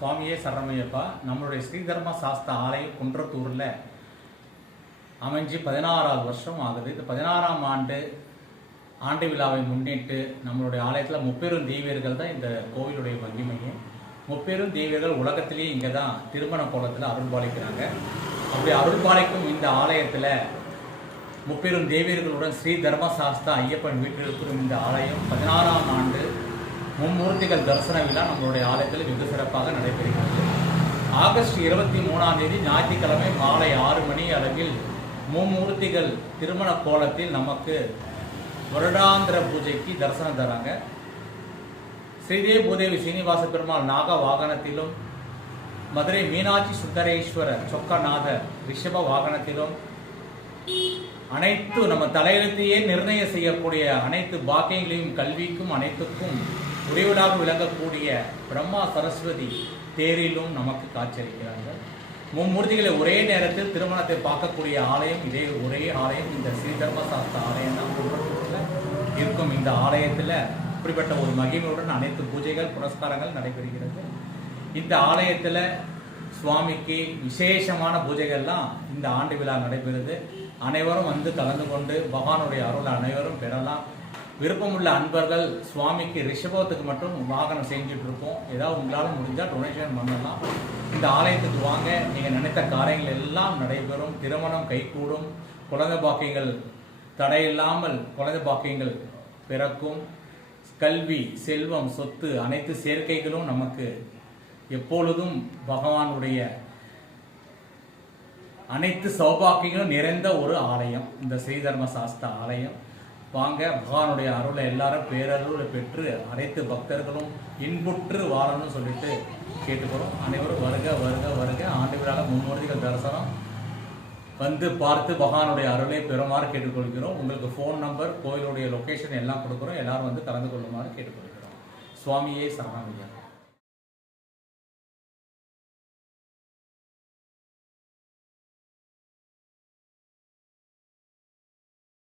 சுவாமியே சரணமையப்பா. நம்மளுடைய ஸ்ரீதர்ம சாஸ்தா ஆலயம் குன்றத்தூரில் அமைஞ்சு 16வது வருஷம் ஆகுது. இந்த 16ஆம் ஆண்டு விழாவை முன்னிட்டு நம்மளுடைய ஆலயத்தில் முப்பெரும் தெய்வீர்கள் தான் இந்த கோவிலுடைய மகிமையே. முப்பெரும் தெய்வீர்கள் உலகத்திலேயே இங்கே தான் திருமண கோலத்தில் அருள்பாலிக்கிறாங்க. அப்படி அருள்பாலிக்கும் இந்த ஆலயத்தில் முப்பெரும் தெய்வீர்களுடன் ஸ்ரீ தர்மசாஸ்தா ஐயப்பன் வீட்டில் இருக்கும் இந்த ஆலயம் 16ஆம் ஆண்டு மும்மூர்த்திகள் தரிசன விழா நம்மளுடைய ஆலயத்தில் வெகு சிறப்பாக நடைபெறுகிறது. ஆகஸ்ட் 23ஆம் தேதி ஞாயிற்றுக்கிழமை மாலை 6 மணி அளவில் மும்மூர்த்திகள் திருமண கோலத்தில் நமக்கு வருடாந்திர பூஜைக்கு தரிசனம் தராங்க. ஸ்ரீதேவி பூதேவி சீனிவாச பெருமாள் நாக வாகனத்திலும், மதுரை மீனாட்சி சுந்தரேஸ்வரர் சொக்கநாதர் ரிஷப வாகனத்திலும், அனைத்து நம்ம தலையெழுத்தையே நிர்ணயம் செய்யக்கூடிய அனைத்து பாக்கியங்களையும் கல்விக்கும் அனைத்துக்கும் உறைவிடாக விளங்கக்கூடிய பிரம்மா சரஸ்வதி தேரிலும் நமக்கு காட்சியளிக்கிறார்கள். மும்மூர்த்திகளை ஒரே நேரத்தில் திருமணத்தை பார்க்கக்கூடிய ஆலயம் இதே ஒரே ஆலயம் இந்த ஸ்ரீ தர்மசாஸ்திர ஆலயம் தான் இருக்கும். இந்த ஆலயத்தில் இப்படிப்பட்ட ஒரு மகிமையுடன் அனைத்து பூஜைகள் புரஸ்காரங்கள் நடைபெறுகிறது. இந்த ஆலயத்தில் சுவாமிக்கு விசேஷமான பூஜைகள்லாம் இந்த ஆண்டு விழா நடைபெறுது. அனைவரும் வந்து கலந்து கொண்டு பகவானுடைய அருளை அனைவரும் பெறலாம். விருப்பமுள்ள அன்பர்கள் சுவாமிக்கு ரிஷபத்துக்கு மட்டும் வாகனம் செஞ்சுட்டு இருக்கோம். ஏதாவது உங்களால் முடிஞ்சால் டொனேஷன் பண்ணலாம். இந்த ஆலயத்துக்கு வாங்க, நீங்கள் நினைத்த காரியங்கள் எல்லாம் நடைபெறும். திருமணம் கைகூடும், குழந்தை பாக்கியங்கள் தடையில்லாமல் குழந்தை பாக்கியங்கள் பிறக்கும். கல்வி, செல்வம், சொத்து அனைத்து சேர்க்கைகளும் நமக்கு எப்பொழுதும் பகவானுடைய அனைத்து சௌபாக்கியங்களும் நிறைந்த ஒரு ஆலயம் இந்த ஸ்ரீதர்ம சாஸ்தா ஆலயம். வாங்க, பகவானுடைய அருளை எல்லாரும் பேரருளை பெற்று அனைத்து பக்தர்களும் இன்புற்று வாழணும்னு சொல்லிட்டு கேட்டுக்கிறோம். அனைவரும் வருக வருக வருக. ஆண்டு விழாவில் மும்மூர்த்திகள் தரிசனம் வந்து பார்த்து பகவானுடைய அருளை பெறுமாறு கேட்டுக்கொள்கிறோம். உங்களுக்கு ஃபோன் நம்பர், கோயிலுடைய லொக்கேஷன் எல்லாம் கொடுக்குறோம். எல்லாரும் வந்து கலந்து கொள்ளுமாறு கேட்டுக்கொள்கிறோம். சுவாமியே சரணமையா.